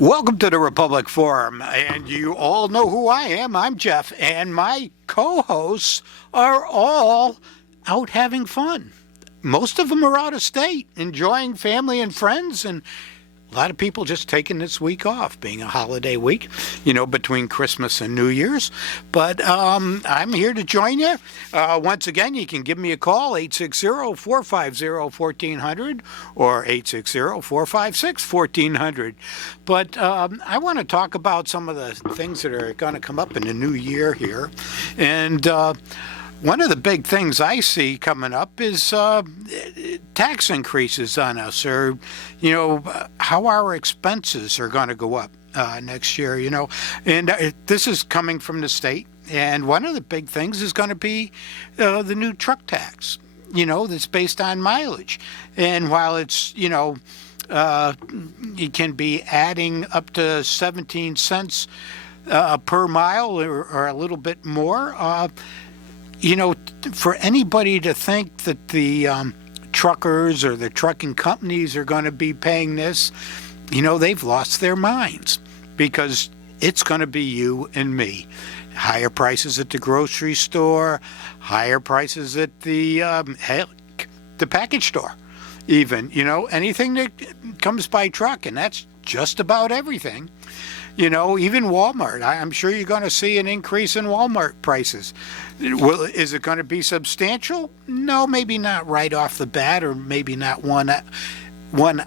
Welcome to the Republic Forum, and you all know who I am. I'm Jeff, and my co-hosts are all out having fun. Most of them are out of state, enjoying family and friends, and a lot of people just taking this week off, being a holiday week, between Christmas and New Year's. But I'm here to join you. Once again, you can give me a call, 860-450-1400 or 860-456-1400. But I want to talk about some of the things that are going to come up in the new year here. And one of the big things I see coming up is tax increases on us, or, how our expenses are going to go up next year, And this is coming from the state. And one of the big things is going to be the new truck tax, that's based on mileage. And while it's, you can be adding up to 17 cents per mile or a little bit more, for anybody to think that the truckers or the trucking companies are going to be paying this, they've lost their minds, because it's going to be you and me. Higher prices at the grocery store, higher prices at the package store, even, anything that comes by truck, and that's just about everything. Even Walmart. I'm sure you're going to see an increase in Walmart prices. Is it going to be substantial? No, maybe not right off the bat, or maybe not one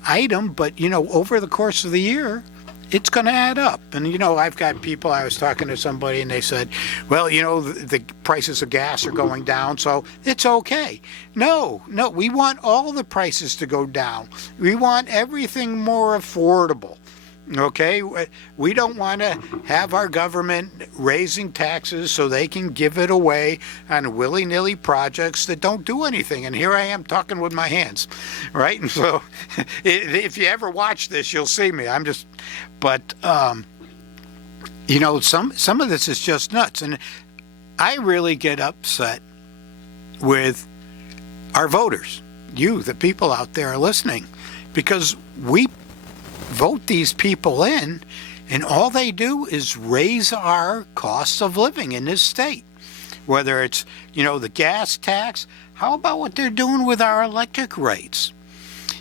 item, but, over the course of the year, it's going to add up. And, I've got people, I was talking to somebody, and they said, well, the prices of gas are going down, so it's okay. No, we want all the prices to go down. We want everything more affordable. Okay, we don't want to have our government raising taxes so they can give it away on willy-nilly projects that don't do anything. And here I am talking with my hands, right? And so if you ever watch this, you'll see me. Some of this is just nuts. And I really get upset with our voters, the people out there listening, because we vote these people in, and all they do is raise our costs of living in this state. Whether it's, the gas tax, how about what they're doing with our electric rates?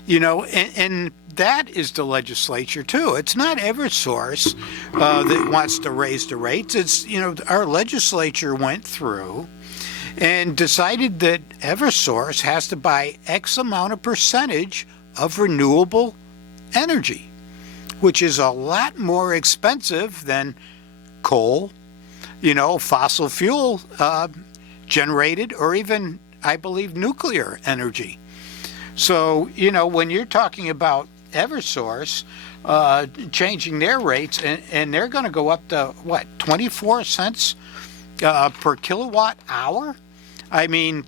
And that is the legislature too. It's not Eversource that wants to raise the rates. It's, our legislature went through and decided that Eversource has to buy X amount of percentage of renewable energy, which is a lot more expensive than coal, fossil fuel generated, or even, I believe, nuclear energy. So, when you're talking about Eversource changing their rates, and they're going to go up to, 24 cents per kilowatt hour? I mean,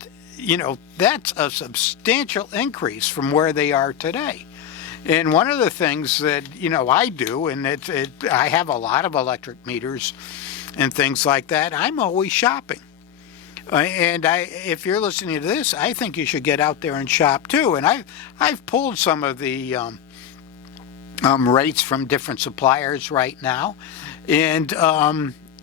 that's a substantial increase from where they are today. And one of the things that, I do, and I have a lot of electric meters and things like that, I'm always shopping. And if you're listening to this, I think you should get out there and shop too. And I've pulled some of the rates from different suppliers right now. And,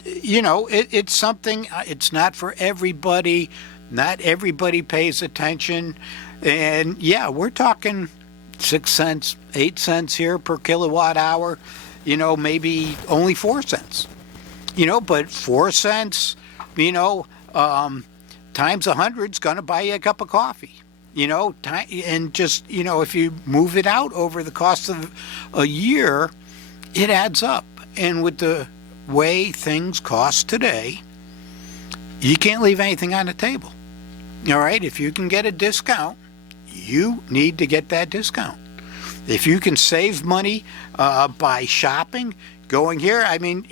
it's something, it's not for everybody. Not everybody pays attention. And yeah, we're talking 6 cents, 8 cents here per kilowatt hour, maybe only 4 cents, but 4 cents, times 100 is going to buy you a cup of coffee, and just, if you move it out over the cost of a year, it adds up. And with the way things cost today, you can't leave anything on the table. All right. If you can get a discount, you need to get that discount. If you can save money by shopping, going here, I mean,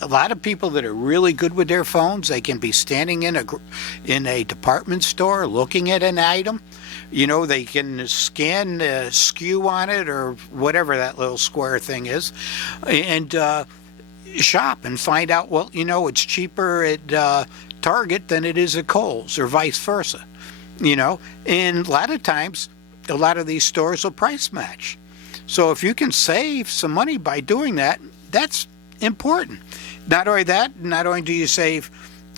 a lot of people that are really good with their phones, they can be standing in a department store looking at an item. They can scan the SKU on it, or whatever that little square thing is, and shop and find out, well, it's cheaper at Target than it is at Kohl's, or vice versa. And a lot of times, a lot of these stores will price match. So if you can save some money by doing that, that's important. Not only that, not only do you save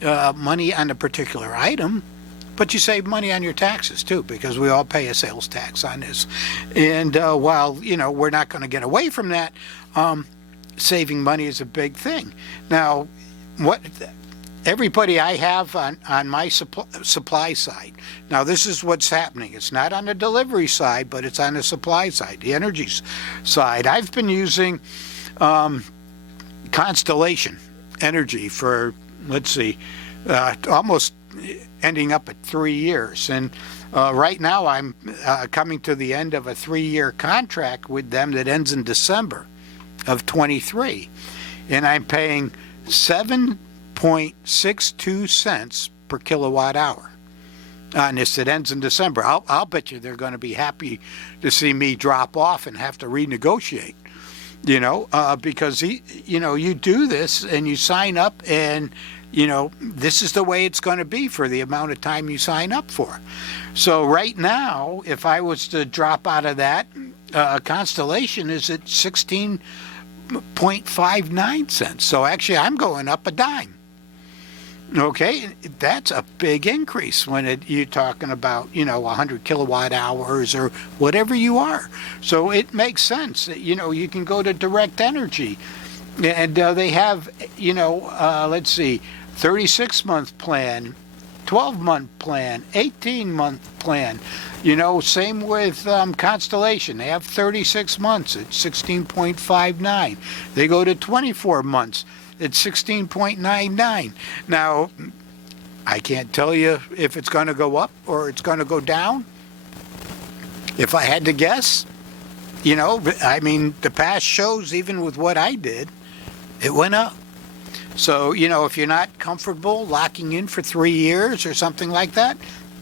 money on a particular item, but you save money on your taxes too, because we all pay a sales tax on this. And while, we're not going to get away from that, saving money is a big thing. Now, what everybody I have on my supply side, now this is what's happening. It's not on the delivery side, but it's on the supply side, the energy side. I've been using Constellation Energy for, let's see, almost ending up at 3 years. And right now I'm coming to the end of a 3-year contract with them that ends in December of 23. And I'm paying 7.62 cents per kilowatt hour on this. It ends in December. I'll bet you they're going to be happy to see me drop off and have to renegotiate, because, you do this and you sign up and this is the way it's going to be for the amount of time you sign up for. So right now, if I was to drop out of that, Constellation is at 16.59 cents. So actually, I'm going up a dime. Okay, that's a big increase when you're talking about, 100 kilowatt hours or whatever you are. So it makes sense. You can go to Direct Energy, and they have, let's see, 36-month plan, 12-month plan, 18-month plan. Same with Constellation. They have 36 months at 16.59. They go to 24 months at 16.99. Now, I can't tell you if it's going to go up or it's going to go down. If I had to guess, the past shows, even with what I did, it went up. So, if you're not comfortable locking in for 3 years or something like that,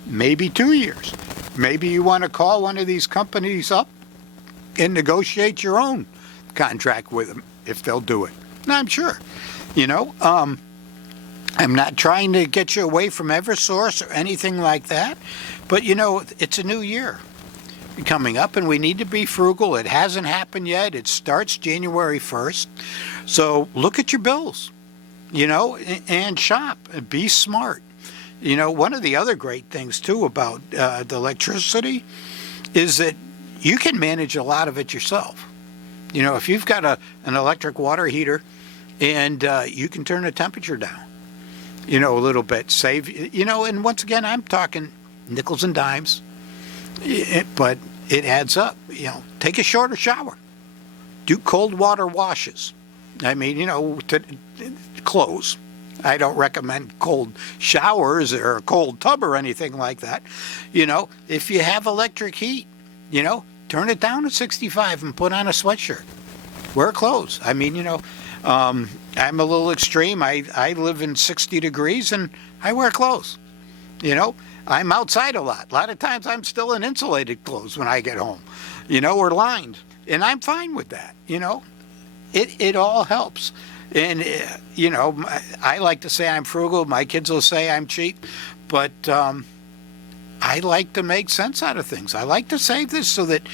maybe 2 years. Maybe you want to call one of these companies up and negotiate your own contract with them if they'll do it. I'm sure. I'm not trying to get you away from Eversource or anything like that, but it's a new year coming up and we need to be frugal. It hasn't happened yet. It starts January 1st. So look at your bills, and shop and be smart. One of the other great things too about the electricity is that you can manage a lot of it yourself. If you've got an electric water heater and you can turn the temperature down, a little bit, save, and once again, I'm talking nickels and dimes, but it adds up. Take a shorter shower, do cold water washes. To clothes. I don't recommend cold showers or a cold tub or anything like that. If you have electric heat, turn it down to 65 and put on a sweatshirt. Wear clothes. I'm a little extreme. I live in 60 degrees and I wear clothes. I'm outside a lot. A lot of times I'm still in insulated clothes when I get home, or lined. And I'm fine with that, It all helps. And, I like to say I'm frugal. My kids will say I'm cheap. But I like to make sense out of things. I like to save this so that,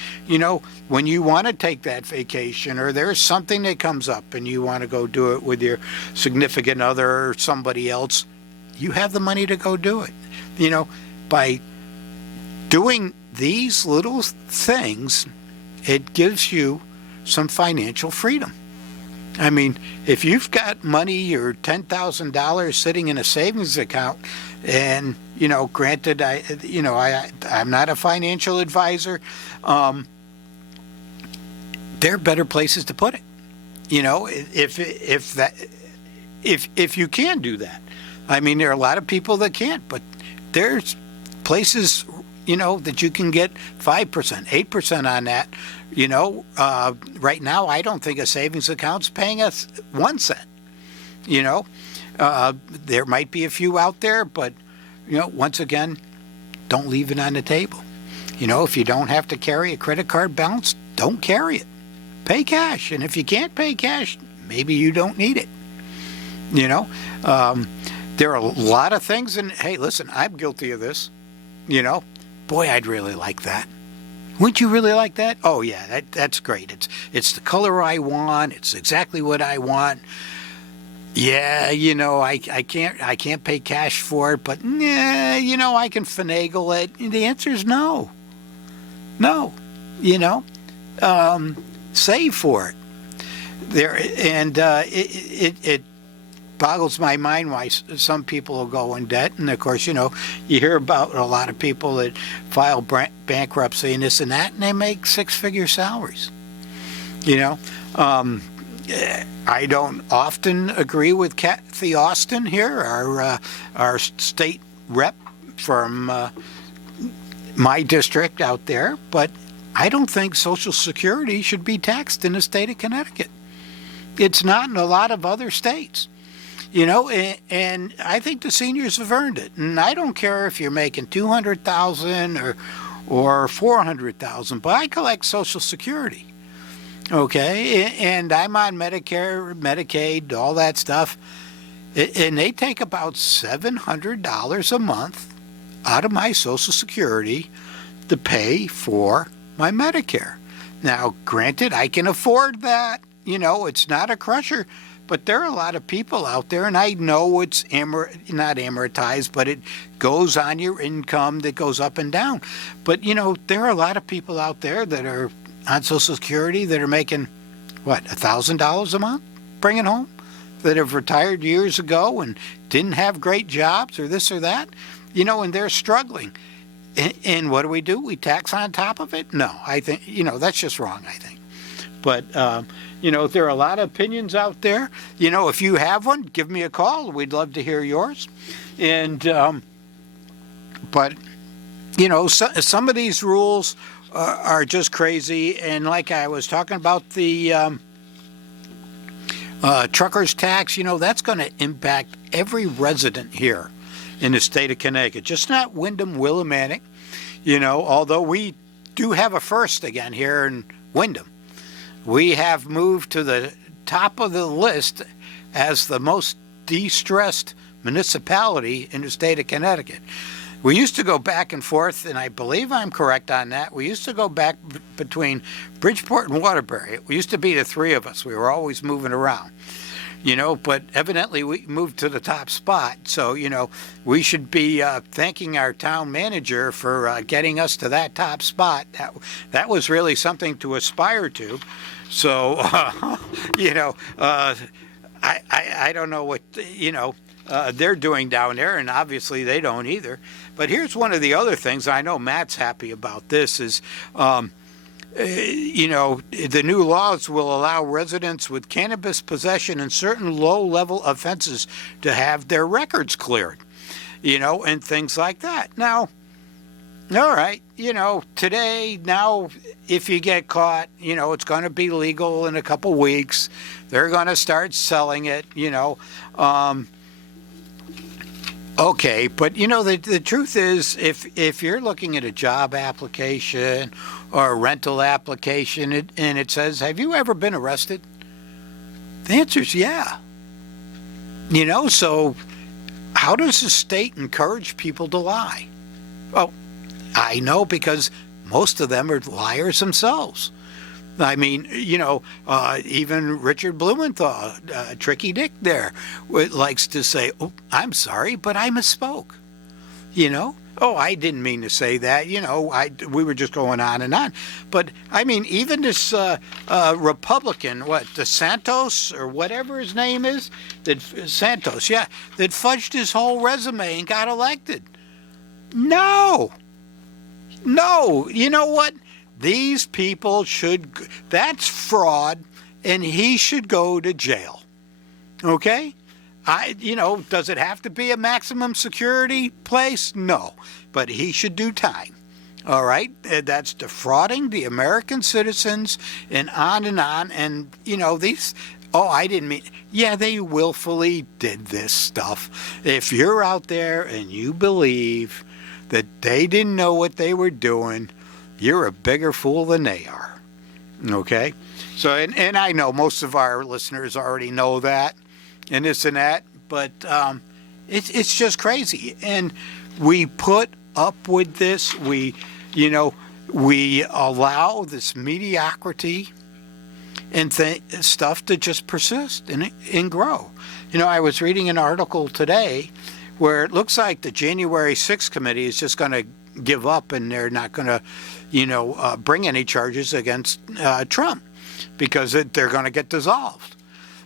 when you want to take that vacation or there's something that comes up and you want to go do it with your significant other or somebody else, you have the money to go do it. By doing these little things, it gives you some financial freedom. If you've got money or $10,000 sitting in a savings account, and granted, I'm not a financial advisor, there are better places to put it. If you can do that, there are a lot of people that can't, but there's places that you can get 5%, 8% on that. Right now, I don't think a savings account's paying us 1 cent. There might be a few out there, but, once again, don't leave it on the table. If you don't have to carry a credit card balance, don't carry it. Pay cash. And if you can't pay cash, maybe you don't need it. There are a lot of things, and hey, listen, I'm guilty of this. Boy, I'd really like that. Wouldn't you really like that? Oh yeah, that's great. It's the color I want. It's exactly what I want. Yeah, I can't pay cash for it, but yeah, I can finagle it. And the answer is no. No. You know, save for it. There and it boggles my mind why some people will go in debt. And of course, you hear about a lot of people that file bankruptcy and this and that, and they make six-figure salaries. You know, I don't often agree with Kathy Austin here, our state rep from my district out there, but I don't think Social Security should be taxed in the state of Connecticut. It's not in a lot of other states. And I think the seniors have earned it. And I don't care if you're making $200,000 or $400,000, but I collect Social Security. Okay, and I'm on Medicare, Medicaid, all that stuff, and they take about $700 a month out of my Social Security to pay for my Medicare. Now, granted, I can afford that. It's not a crusher, but there are a lot of people out there, and I know it's not amortized, but it goes on your income that goes up and down. But, there are a lot of people out there that are on Social Security that are making, $1,000 a month, bringing home, that have retired years ago and didn't have great jobs or this or that, and they're struggling. And what do? We tax on top of it? No, I think, that's just wrong, I think. But, there are a lot of opinions out there. If you have one, give me a call. We'd love to hear yours. And, but, some of these rules are just crazy. And like I was talking about the trucker's tax, that's going to impact every resident here in the state of Connecticut, just not Windham, Willimantic, although we do have a first again here in Windham. We have moved to the top of the list as the most de-stressed municipality in the state of Connecticut. We used to go back and forth, and I believe I'm correct on that. We used to go back between Bridgeport and Waterbury. We used to be the three of us. We were always moving around, but evidently we moved to the top spot. So, we should be thanking our town manager for getting us to that top spot. That was really something to aspire to. So, I don't know what, they're doing down there, and obviously they don't either. But here's one of the other things. I know Matt's happy about this is, the new laws will allow residents with cannabis possession and certain low-level offenses to have their records cleared, and things like that. Now, all right, today, now, if you get caught, it's going to be legal in a couple weeks. They're going to start selling it, okay, but the truth is, if you're looking at a job application or a rental application and it says, have you ever been arrested? The answer is yeah. So how does the state encourage people to lie? Well, I know because most of them are liars themselves. I mean, even Richard Blumenthal, Tricky Dick there, likes to say, oh, I'm sorry, but I misspoke. Oh, I didn't mean to say that. We were just going on and on. But, I mean, even this Republican, DeSantis or whatever his name is, that fudged his whole resume and got elected. No, you know what? These people that's fraud, and he should go to jail. Okay? Does it have to be a maximum security place? No, but he should do time. All right? That's defrauding the American citizens and on and on. And, I didn't mean, yeah, they willfully did this stuff. If you're out there and you believe that they didn't know what they were doing, you're a bigger fool than they are. Okay? So, and I know most of our listeners already know that and this and that, but it's just crazy. And we put up with this. we allow this mediocrity and stuff to just persist and grow. I was reading an article today where it looks like the January 6th committee is just going to give up and they're not going to, bring any charges against Trump because they're going to get dissolved.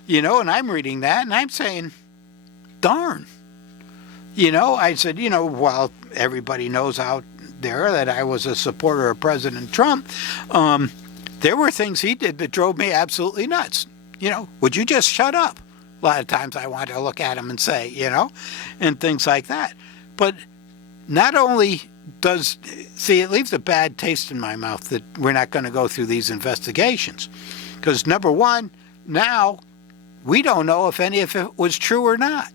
And I'm reading that and I'm saying, darn. I said, while everybody knows out there that I was a supporter of President Trump, there were things he did that drove me absolutely nuts. Would you just shut up? A lot of times I want to look at him and say, and things like that. But not only it leaves a bad taste in my mouth that we're not going to go through these investigations. Because number one, now we don't know if any of it was true or not.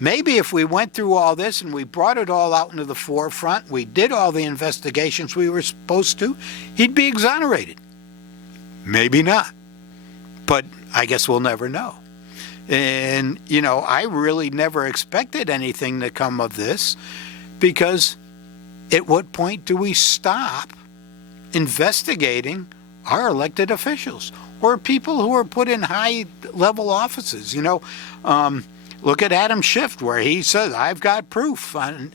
Maybe if we went through all this and we brought it all out into the forefront, we did all the investigations we were supposed to, he'd be exonerated. Maybe not. But I guess we'll never know. And, I really never expected anything to come of this, because at what point do we stop investigating our elected officials or people who are put in high-level offices? Look at Adam Schiff, where he says, I've got proof on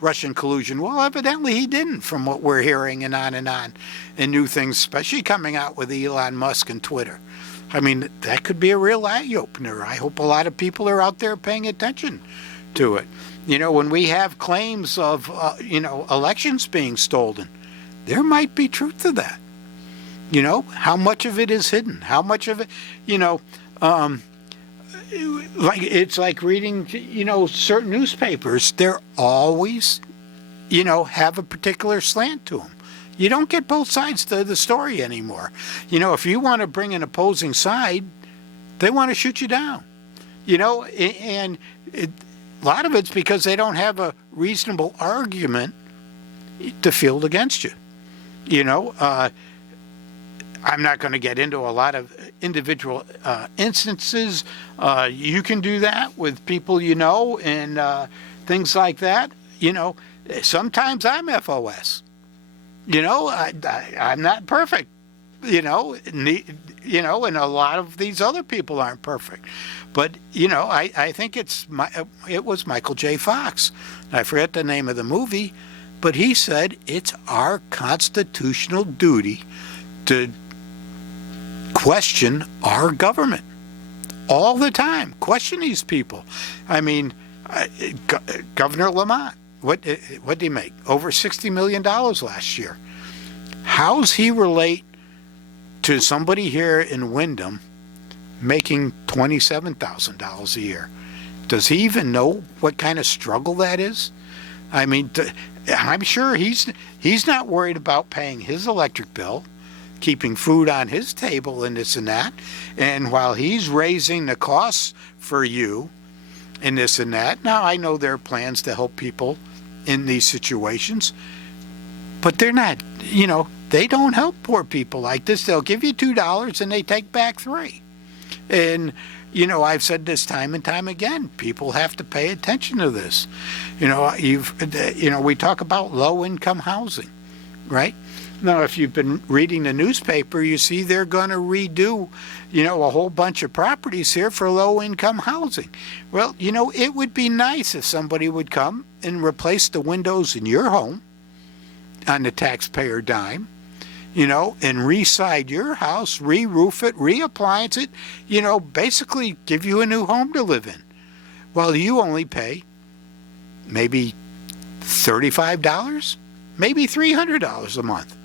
Russian collusion. Well, evidently he didn't, from what we're hearing and new things, especially coming out with Elon Musk and Twitter. I mean, that could be a real eye-opener. I hope a lot of people are out there paying attention to it. When we have claims of, elections being stolen, there might be truth to that. How much of it is hidden? How much of it, it's like reading, certain newspapers. They're always, have a particular slant to them. You don't get both sides to the story anymore. If you want to bring an opposing side, they want to shoot you down. And a lot of it's because they don't have a reasonable argument to field against you. I'm not going to get into a lot of individual instances. You can do that with people and things like that. Sometimes I'm FOS. I'm not perfect. And a lot of these other people aren't perfect. But I think it was Michael J. Fox. I forget the name of the movie, but he said it's our constitutional duty to question our government all the time. Question these people. I mean, Governor Lamont, what did he make? Over $60 million last year. How's he relate to somebody here in Windham making $27,000 a year? Does he even know what kind of struggle that is? I mean, I'm sure he's not worried about paying his electric bill, keeping food on his table and this and that. And while he's raising the costs for you and this and that, now I know there are plans to help people in these situations, but they're not, they don't help poor people like this. They'll give you $2 and they take back $3. And, I've said this time and time again, people have to pay attention to this. We talk about low-income housing, right? Now, if you've been reading the newspaper, you see they're going to redo, a whole bunch of properties here for low-income housing. Well, it would be nice if somebody would come and replace the windows in your home on the taxpayer dime, and re-side your house, re-roof it, re-appliance it, basically give you a new home to live in. Well, you only pay maybe $35, maybe $300 a month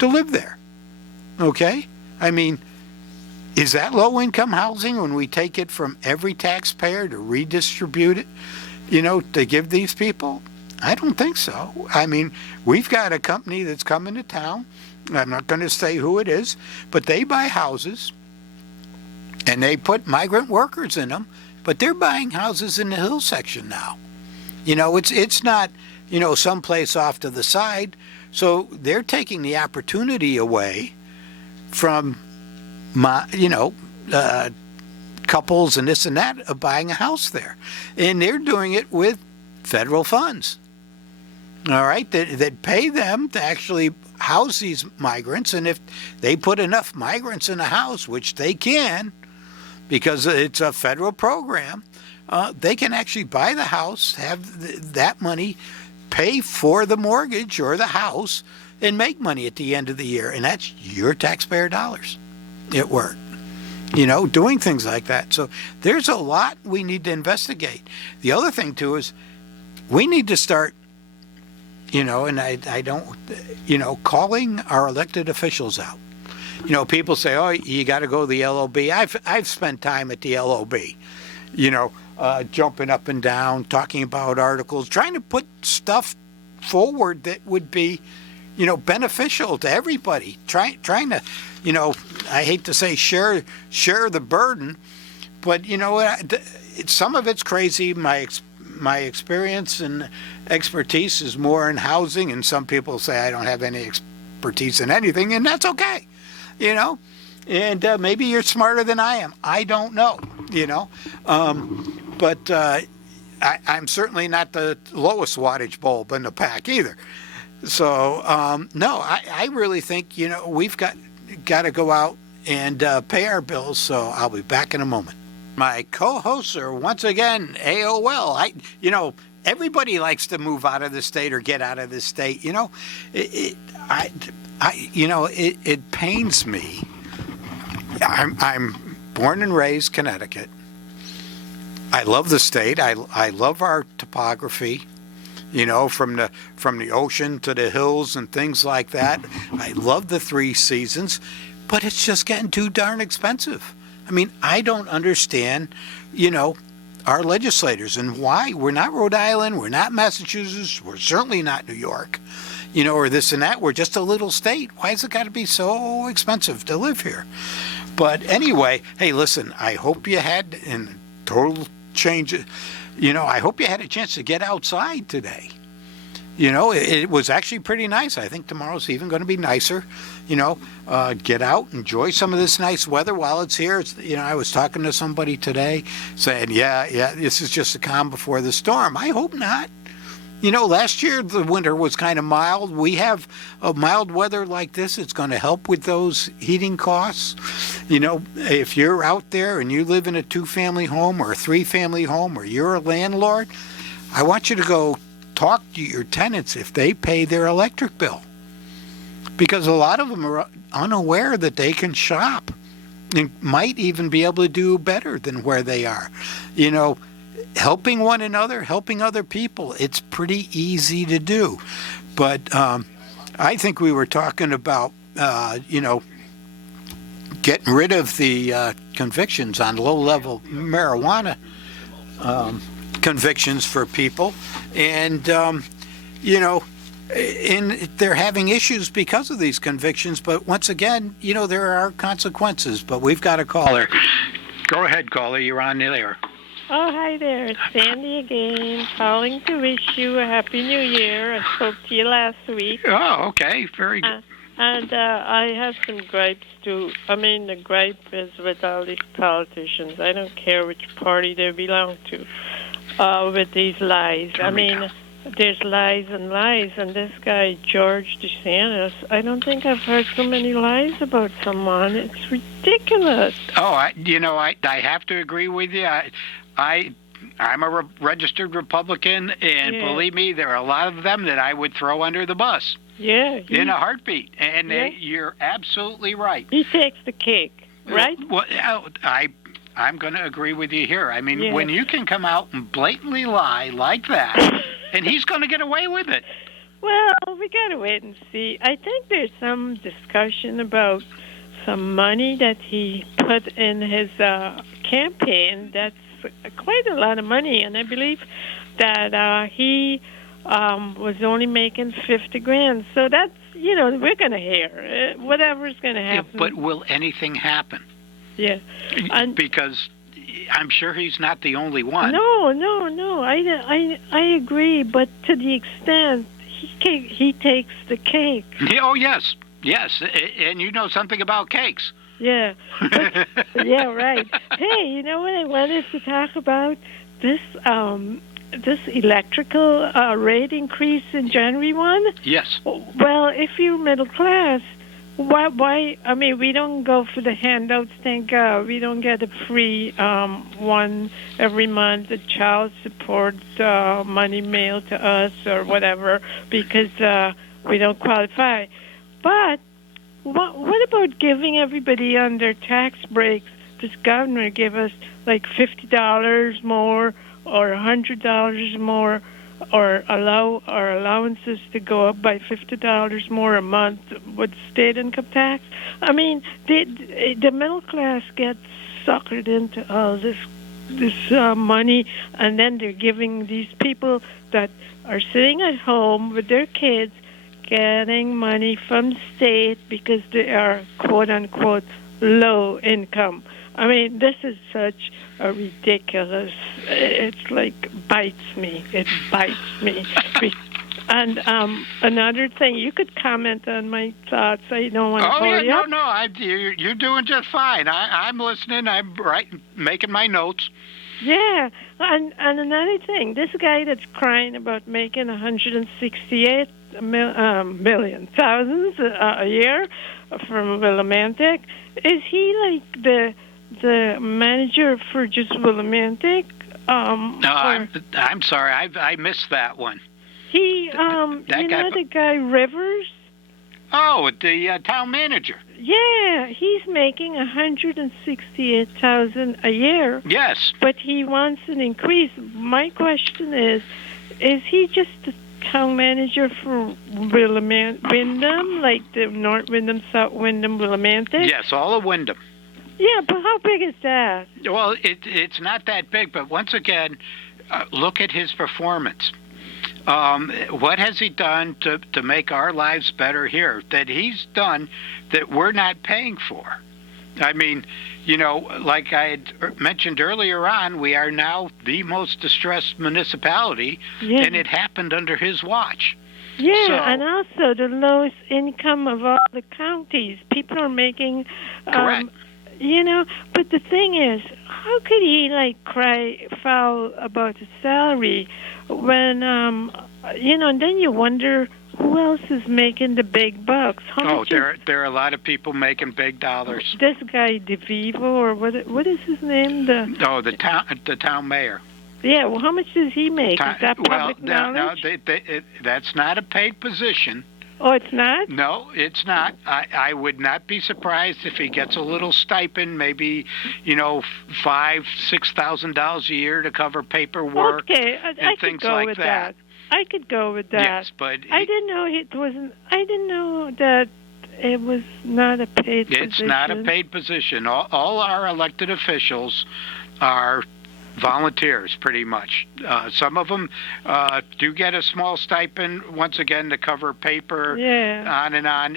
to live there. Okay? I mean, is that low-income housing when we take it from every taxpayer to redistribute it, to give these people? I don't think so. I mean, we've got a company that's coming to town. I'm not going to say who it is, but they buy houses and they put migrant workers in them, but they're buying houses in the hill section now. It's not, someplace off to the side. So they're taking the opportunity away from couples and this and that of buying a house there. And they're doing it with federal funds. all right, that pay them to actually house these migrants. And if they put enough migrants in a house, which they can, because it's a federal program, they can actually buy the house, have that money, pay for the mortgage or the house, and make money at the end of the year. And that's your taxpayer dollars at work, doing things like that. So there's a lot we need to investigate. The other thing, too, is we need to start, and I don't, calling our elected officials out. People say, oh, you got to go to the LOB. I've spent time at the LOB, jumping up and down, talking about articles, trying to put stuff forward that would be, beneficial to everybody. Trying to, I hate to say share the burden, but some of it's crazy. My experience and expertise is more in housing, and some people say I don't have any expertise in anything, and that's okay, And maybe you're smarter than I am. I don't know, but I'm certainly not the lowest wattage bulb in the pack either. So no, I really think we've got to go out and pay our bills. So I'll be back in a moment. My co-hosts are once again AOL. Everybody likes to move out of the state or get out of the state. It pains me. I'm born and raised Connecticut. I love the state. I love our topography. From the ocean to the hills and things like that. I love the 3 seasons, but it's just getting too darn expensive. I mean, I don't understand, our legislators and why. We're not Rhode Island, we're not Massachusetts, we're certainly not New York, or this and that. We're just a little state. Why has it got to be so expensive to live here? But anyway, hey, listen, I hope you had, in total change, I hope you had a chance to get outside today. It was actually pretty nice. I think tomorrow's even going to be nicer. Get out, enjoy some of this nice weather while it's here. I was talking to somebody today saying, yeah, this is just the calm before the storm. I hope not. Last year the winter was kind of mild. We have a mild weather like this. It's going to help with those heating costs. If you're out there and you live in a 2-family home or a 3-family home, or you're a landlord, I want you to go talk to your tenants if they pay their electric bill, because a lot of them are unaware that they can shop and might even be able to do better than where they are. Helping one another, helping other people, it's pretty easy to do. But I think we were talking about, getting rid of the convictions on low-level marijuana convictions for people. And, they're having issues because of these convictions. But once again, there are consequences. But we've got a caller. Go ahead, caller. You're on the air. Oh, hi there. It's Sandy again, calling to wish you a Happy New Year. I spoke to you last week. Oh, okay. Very good. And I have some gripes, too. I mean, the gripe is with all these politicians. I don't care which party they belong to, with these lies. There's lies and lies. And this guy, George DeSantis, I don't think I've heard so many lies about someone. It's ridiculous. Oh, I have to agree with you. I'm a registered Republican, and believe me, there are a lot of them that I would throw under the bus. Yeah. In a heartbeat. And you're absolutely right. He takes the cake, right? Well, I'm going to agree with you here. I mean, when you can come out and blatantly lie like that, and he's going to get away with it. Well, we got to wait and see. I think there's some discussion about some money that he put in his campaign. That's quite a lot of money, and I believe that he was only making $50,000. So that's, we're going to hear whatever's going to happen. Yeah, but will anything happen? Yeah, because I'm sure he's not the only one. No. I agree, but to the extent he takes the cake. Oh yes, and you know something about cakes. Yeah. Yeah, right. Hey, you know what I wanted to talk about? This this electrical rate increase in January 1? Yes. Well, if you're middle class, why? I mean, we don't go for the handouts, thank God. We don't get a free one every month, the child support money mailed to us or whatever, because we don't qualify. But what about giving everybody on their tax breaks? This governor give us like $50 more or $100 more, or allow our allowances to go up by $50 more a month with state income tax. I mean, the middle class gets suckered into all this money, and then they're giving these people that are sitting at home with their kids getting money from the state because they are quote unquote low income. I mean, this is such a ridiculous. It's like bites me. It bites me. And another thing, you could comment on my thoughts. I don't want to hold you up. No. You're doing just fine. I'm listening. I'm making my notes. Yeah, and another thing, this guy that's crying about making 168 million thousands a year from Willimantic, is he like the manager for just Willimantic? No, I'm sorry. I missed that one. He, the guy Rivers? Oh, the town manager. Yeah, he's making 168,000 a year. Yes. But he wants an increase. My question is he just the town manager for Windham, like the North Windham, South Windham, Willimantic? Yes, all of Windham. Yeah, but how big is that? Well, it's not that big, but once again, look at his performance. What has he done to make our lives better here that he's done that we're not paying for? I mean, like I had mentioned earlier on, we are now the most distressed municipality, and it happened under his watch. Yeah, and also the lowest income of all the counties. People are making... Correct. But the thing is, how could he cry foul about the salary when and then you wonder who else is making the big bucks? There are a lot of people making big dollars. This guy DeVivo, or what is his name? The town mayor. Yeah, well, how much does he make? Is that public knowledge? No, that's not a paid position. Oh, it's not? No, it's not. I would not be surprised if he gets a little stipend, maybe, $5,000-$6,000 a year to cover paperwork. Okay, I things could go like with that. I could go with that. Yes, but I didn't know it wasn't. I didn't know that it was not a paid position. It's not a paid position. All our elected officials are volunteers, pretty much. Some of them do get a small stipend, once again, to cover paper, on and on,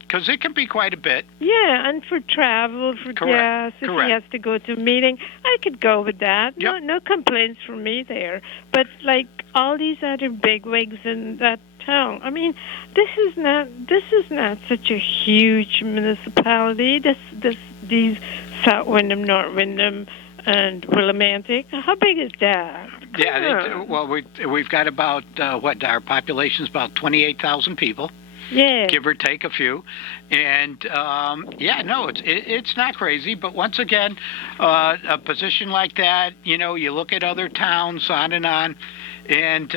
because it can be quite a bit. Yeah, and for travel, for gas, if he has to go to a meeting, I could go with that. Yep. No complaints from me there. But all these other bigwigs in that town, I mean, this is not such a huge municipality. These South Windham, North Windham, and Willimantic. How big is that? We've got about our population's about 28,000 people. Yeah, give or take a few, and it's not crazy. But once again, a position like that, you look at other towns, on and on, and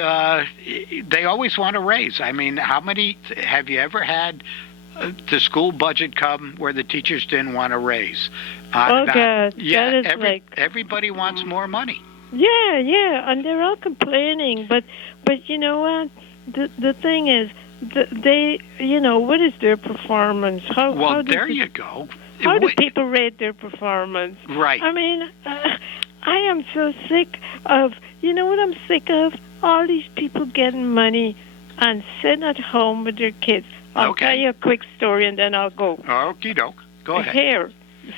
they always want to raise. I mean, how many have you ever had the school budget come where the teachers didn't want to raise? God. Yeah, that is everybody wants more money. Yeah, and they're all complaining. But you know what? The thing is, they, what is their performance? How there you go. How do people rate their performance? Right. I mean, I am so sick of, what I'm sick of? All these people getting money and sitting at home with their kids. I'll tell you a quick story and then I'll go. Okie doke. Go ahead. Here.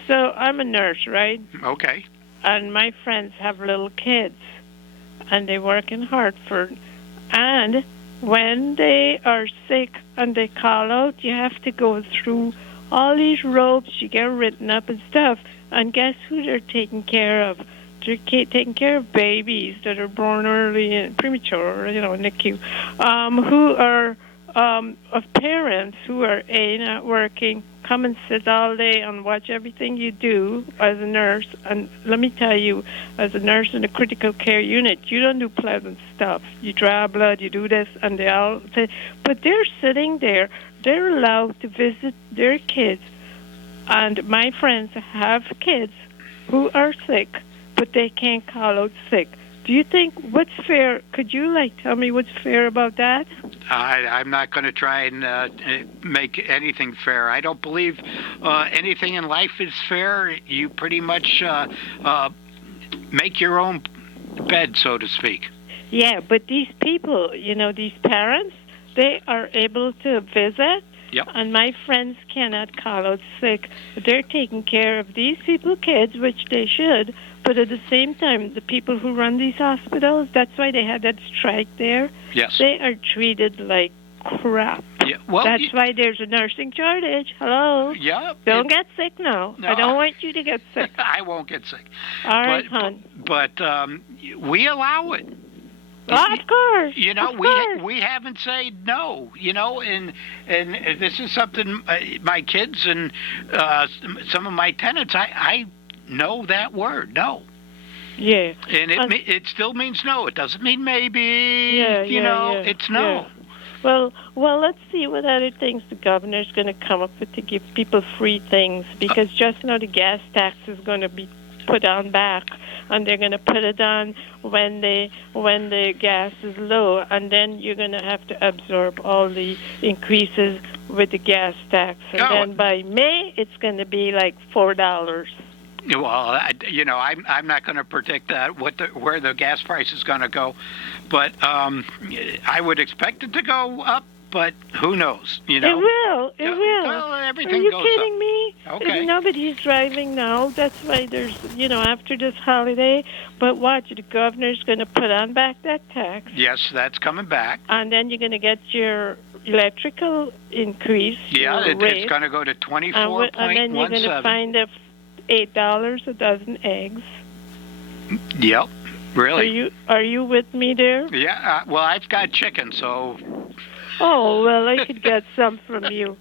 So I'm a nurse, right? Okay. And my friends have little kids, and they work in Hartford. And when they are sick and they call out, you have to go through all these ropes. You get written up and stuff. And guess who they're taking care of? they're taking care of babies that are born early and premature, NICU, who are of parents who are not working, come and sit all day and watch everything you do as a nurse. And let me tell you, as a nurse in a critical care unit, you don't do pleasant stuff. You draw blood, you do this, and they all say, but they're sitting there. They're allowed to visit their kids. And my friends have kids who are sick, but they can't call out sick. Do you think what's fair? Could you tell me what's fair about that? I'm not going to try and make anything fair. I don't believe anything in life is fair. You pretty much make your own bed, so to speak. Yeah, but these people, these parents, they are able to visit. Yep. And my friends cannot call out sick. They're taking care of these people's kids, which they should. But at the same time, the people who run these hospitals, that's why they had that strike there. Yes. They are treated like crap. Yeah. Well, that's why there's a nursing shortage. Hello? Yeah. Don't get sick now. No. I don't want you to get sick. I won't get sick. All right, hon. But we allow it. Well, of course. We haven't said no, and this is something my kids and some of my tenants, I know that word, no. Yeah. And it still means no. It doesn't mean maybe, yeah. It's no. Yeah. Well, let's see what other things the governor's going to come up with to give people free things, because just now the gas tax is going to be put on back, and they're going to put it on when the gas is low, and then you're going to have to absorb all the increases with the gas tax, and then by May it's going to be like $4. Well, I'm not going to predict that where the gas price is going to go, but I would expect it to go up. But who knows? It will. It will. Well, everything Are you goes kidding up. me? Okay. Nobody's driving now. That's why there's, after this holiday. But watch, the governor's going to put on back that tax. Yes, that's coming back. And then you're going to get your electrical increase. Yeah, it's going to go to 24.17. And then you're going to find $8 a dozen eggs. Yep. Really? Are you with me there? Yeah. Well, I've got chicken, so. Oh, well, I could get some from you.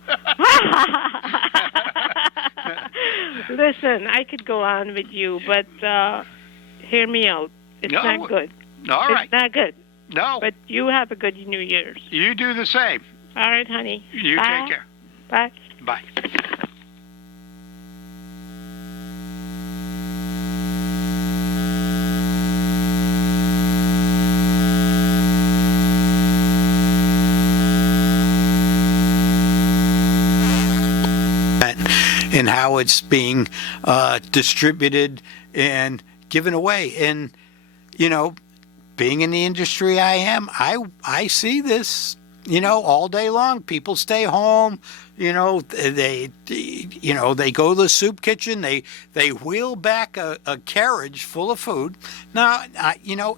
Listen, I could go on with you, but hear me out. It's not good. All right. It's not good. No. But you have a good New Year's. You do the same. All right, honey. You Bye. take care. Bye. Bye. And how it's being distributed and given away. And, being in the industry I am, I see this, all day long. People stay home, they go to the soup kitchen, they wheel back a carriage full of food. Now,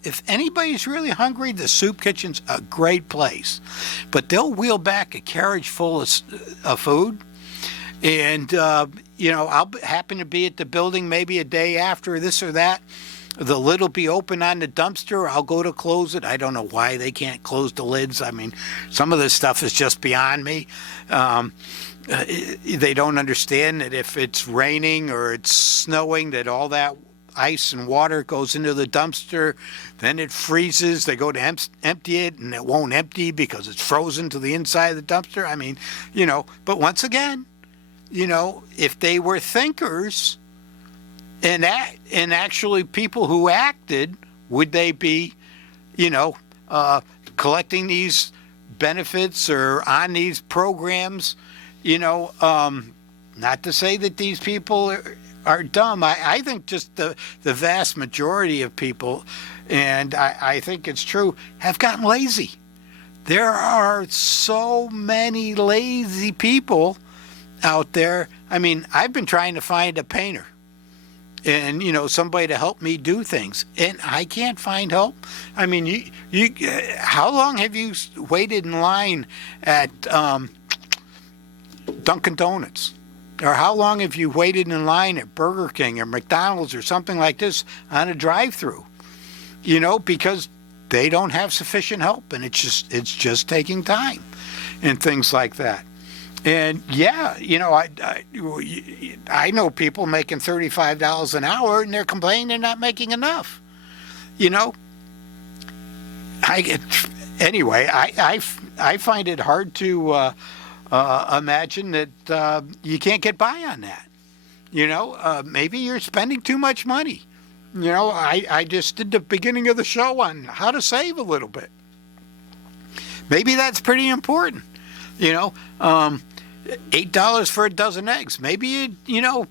if anybody's really hungry, the soup kitchen's a great place. But they'll wheel back a carriage full of food. And, I'll happen to be at the building maybe a day after this or that. The lid will be open on the dumpster. I'll go to close it. I don't know why they can't close the lids. I mean, some of this stuff is just beyond me. They don't understand that if it's raining or it's snowing, that all that ice and water goes into the dumpster. Then it freezes. They go to empty it, and it won't empty because it's frozen to the inside of the dumpster. I mean, but once again, if they were thinkers and actually people who acted, would they be, collecting these benefits or on these programs? Not to say that these people are dumb. I think just the vast majority of people, and I think it's true, have gotten lazy. There are so many lazy people out there. I mean, I've been trying to find a painter and, somebody to help me do things, and I can't find help. I mean, you how long have you waited in line at Dunkin' Donuts? Or how long have you waited in line at Burger King or McDonald's or something like this on a drive-through? Because they don't have sufficient help, and it's just taking time and things like that. And yeah, I know people making $35 an hour, and they're complaining they're not making enough. Anyway, I find it hard to imagine that you can't get by on that. Maybe you're spending too much money. I just did the beginning of the show on how to save a little bit. Maybe that's pretty important. $8 for a dozen eggs. Maybe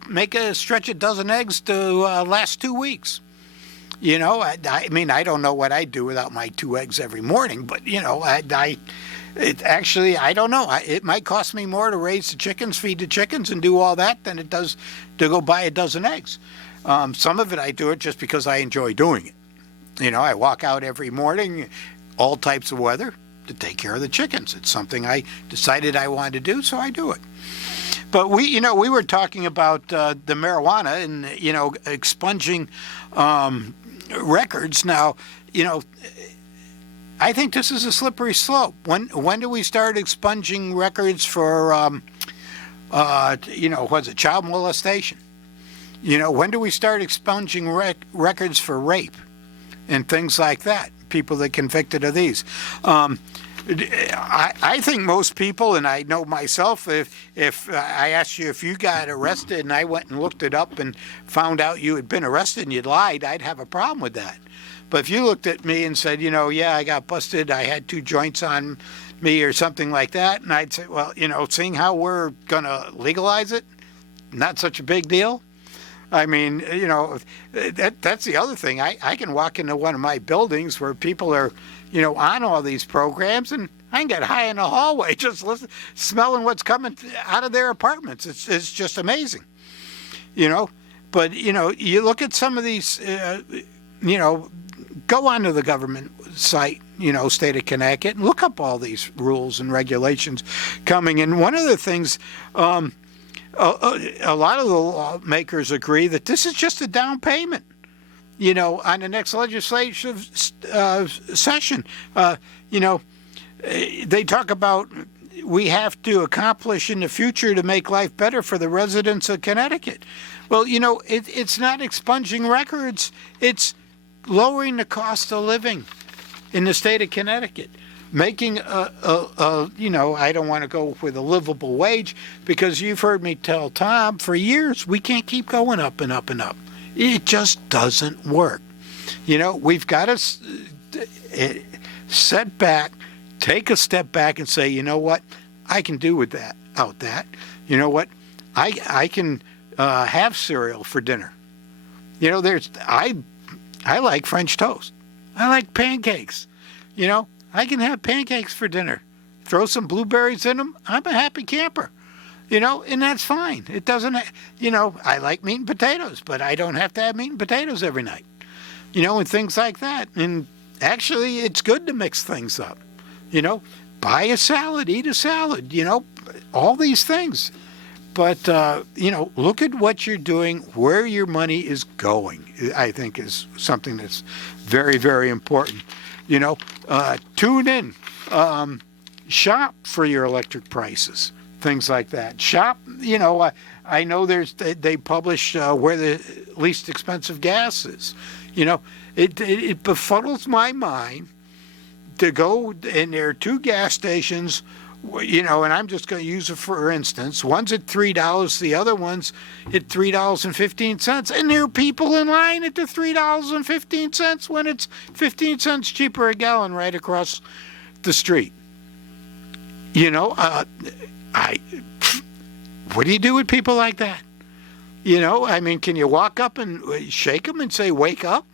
make a stretch a dozen eggs to last 2 weeks. I mean, I don't know what I'd do without my 2 eggs every morning, but I don't know. It might cost me more to raise the chickens, feed the chickens, and do all that than it does to go buy a dozen eggs. Some of it I do it just because I enjoy doing it. I walk out every morning, all types of weather, to take care of the chickens. It's something I decided I wanted to do, so I do it. But we were talking about the marijuana and expunging records. Now, I think this is a slippery slope. When do we start expunging records for child molestation? When do we start expunging records for rape and things like that? People that convicted of these. I think most people, and I know myself, if I asked you if you got arrested and I went and looked it up and found out you had been arrested and you'd lied, I'd have a problem with that. But if you looked at me and said, yeah, I got busted, I had 2 joints on me or something like that, and I'd say, well, seeing how we're going to legalize it, not such a big deal. I mean, that's the other thing. I can walk into one of my buildings where people are, on all these programs, and I can get high in the hallway just smelling what's coming out of their apartments. It's just amazing, But, you look at some of these, go onto the government site, state of Connecticut, and look up all these rules and regulations coming. And one of the things, a lot of the lawmakers agree that this is just a down payment, on the next legislative session. They talk about we have to accomplish in the future to make life better for the residents of Connecticut. Well, it's not expunging records. It's lowering the cost of living in the state of Connecticut. Making I don't want to go with a livable wage, because you've heard me tell Tom for years, we can't keep going up and up and up. It just doesn't work. We've got to set back, take a step back and say, you know what, I can do without that. You know what, I can have cereal for dinner. I like French toast. I like pancakes. I can have pancakes for dinner. Throw some blueberries in them. I'm a happy camper. And that's fine. It doesn't, I like meat and potatoes, but I don't have to have meat and potatoes every night. And things like that. And actually, it's good to mix things up. Buy a salad, eat a salad, all these things. But, look at what you're doing, where your money is going, I think is something that's very, very important. Tune in, shop for your electric prices, things like that. Shop, I know they publish where the least expensive gas is. It befuddles my mind to go, and there are 2 gas stations, and I'm just going to use it for instance. One's at $3, the other one's at $3.15, and there are people in line at the $3.15 when it's 15 cents cheaper a gallon right across the street. What do you do with people like that? I mean, can you walk up and shake them and say, wake up?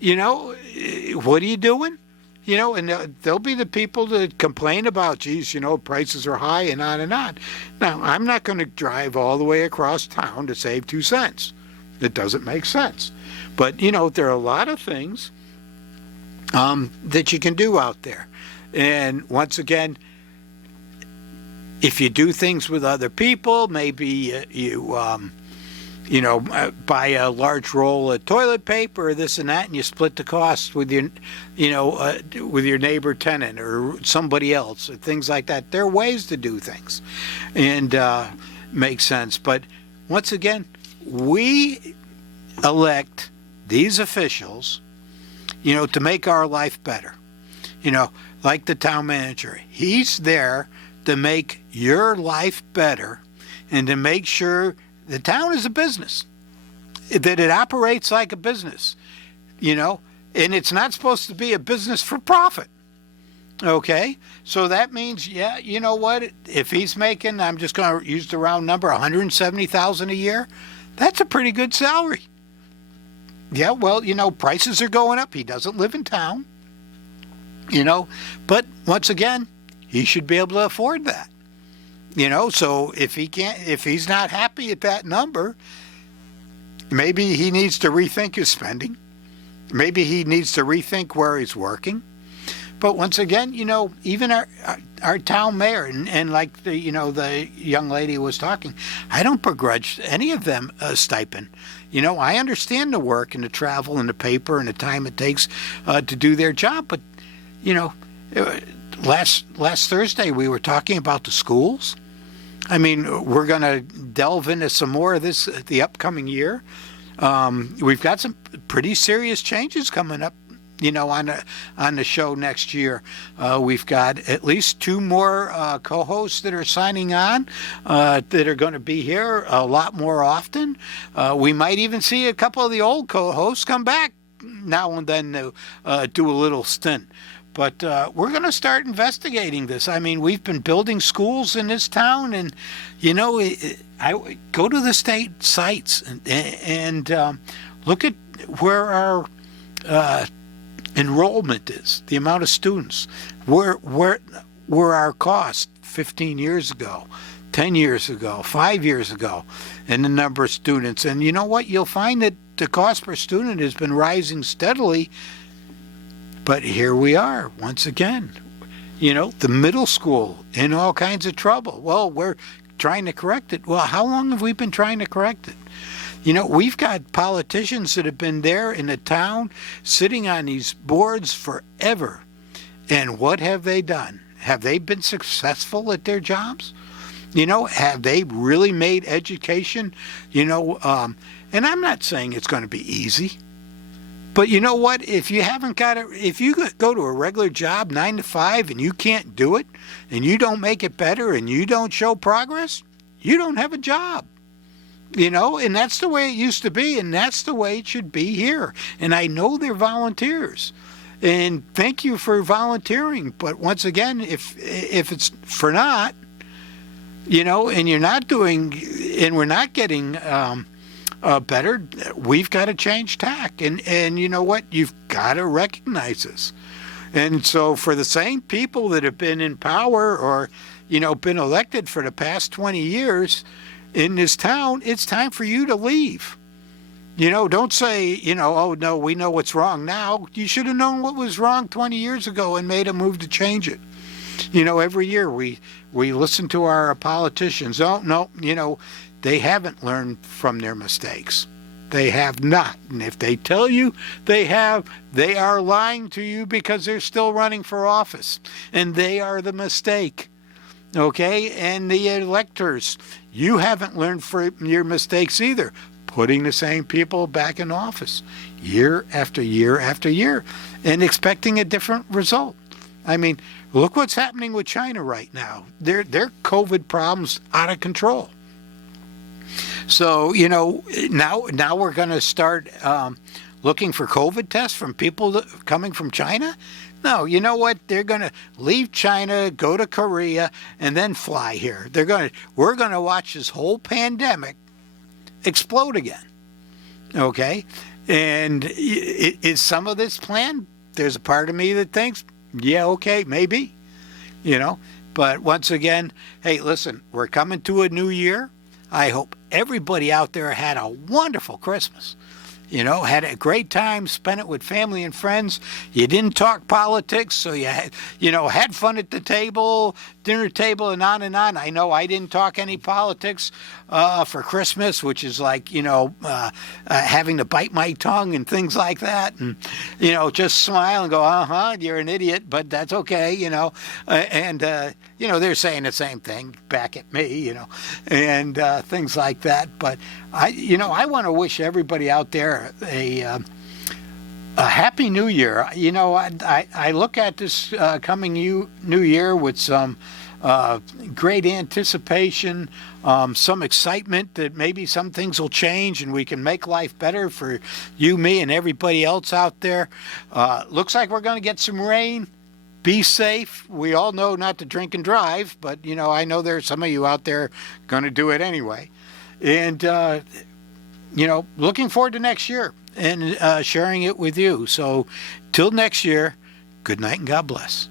What are you doing? And there'll be the people that complain about, geez, prices are high and on and on. Now, I'm not going to drive all the way across town to save 2 cents. It doesn't make sense. But, there are a lot of things that you can do out there. And once again, if you do things with other people, maybe buy a large roll of toilet paper or this and that, and you split the cost with with your neighbor tenant or somebody else, or things like that. There are ways to do things and make sense. But once again, we elect these officials, to make our life better. Like the town manager, he's there to make your life better and to make sure the town is a business, that it operates like a business, and it's not supposed to be a business for profit. Okay, so that means, you know what? If he's making, I'm just going to use the round number, $170,000 a year, that's a pretty good salary. Yeah, well, prices are going up. He doesn't live in town, but once again, he should be able to afford that. So if he's not happy at that number, maybe he needs to rethink his spending. Maybe he needs to rethink where he's working. But once again, even our town mayor and like the young lady was talking, I don't begrudge any of them a stipend. I understand the work and the travel and the paper and the time it takes to do their job. But last Thursday we were talking about the schools. I mean, we're going to delve into some more of this the upcoming year. We've got some pretty serious changes coming up, on the show next year. We've got at least 2 more co-hosts that are signing on that are going to be here a lot more often. We might even see a couple of the old co-hosts come back now and then to do a little stint. But we're going to start investigating this. I mean, we've been building schools in this town, and I go to the state sites and look at where our enrollment is, the amount of students, where our cost 15 years ago, 10 years ago, 5 years ago, and the number of students. And you know what? You'll find that the cost per student has been rising steadily. But here we are, once again, the middle school in all kinds of trouble. Well, we're trying to correct it. Well, how long have we been trying to correct it? We've got politicians that have been there in the town sitting on these boards forever. And what have they done? Have they been successful at their jobs? Have they really made education, and I'm not saying it's going to be easy. But you know what? If you go to a regular job 9 to 5 and you can't do it, and you don't make it better, and you don't show progress, you don't have a job. And that's the way it used to be, and that's the way it should be here. And I know they're volunteers, and thank you for volunteering. But once again, if it's for naught, and you're not doing, and we're not getting better, we've got to change tack. And you know what? You've got to recognize this. And so for the same people that have been in power or, been elected for the past 20 years in this town, it's time for you to leave. Don't say, oh, no, we know what's wrong now. You should have known what was wrong 20 years ago and made a move to change it. Every year we listen to our politicians. Oh, no, they haven't learned from their mistakes. They have not. And if they tell you they have, they are lying to you because they're still running for office. And they are the mistake. Okay? And the electors, you haven't learned from your mistakes either. Putting the same people back in office year after year after year and expecting a different result. I mean, look what's happening with China right now. Their COVID problems out of control. So, now we're going to start looking for COVID tests from people coming from China? No, you know what? They're going to leave China, go to Korea, and then fly here. We're going to watch this whole pandemic explode again. Okay? And is some of this planned? There's a part of me that thinks, yeah, okay, maybe. But once again, hey, listen, we're coming to a new year. I hope everybody out there had a wonderful Christmas. had a great time, spent it with family and friends. You didn't talk politics, so you had fun at the table, dinner table, and on and on. I know I didn't talk any politics for Christmas, which is like, having to bite my tongue and things like that. And, just smile and go, you're an idiot, but that's okay, and, they're saying the same thing back at me, and things like that. But I want to wish everybody out there a happy New Year. I look at this coming New Year with some great anticipation, some excitement that maybe some things will change and we can make life better for you, me, and everybody else out there. Looks like we're going to get some rain. Be safe. We all know not to drink and drive, but I know there's some of you out there going to do it anyway. And looking forward to next year and sharing it with you. So till next year, good night and God bless.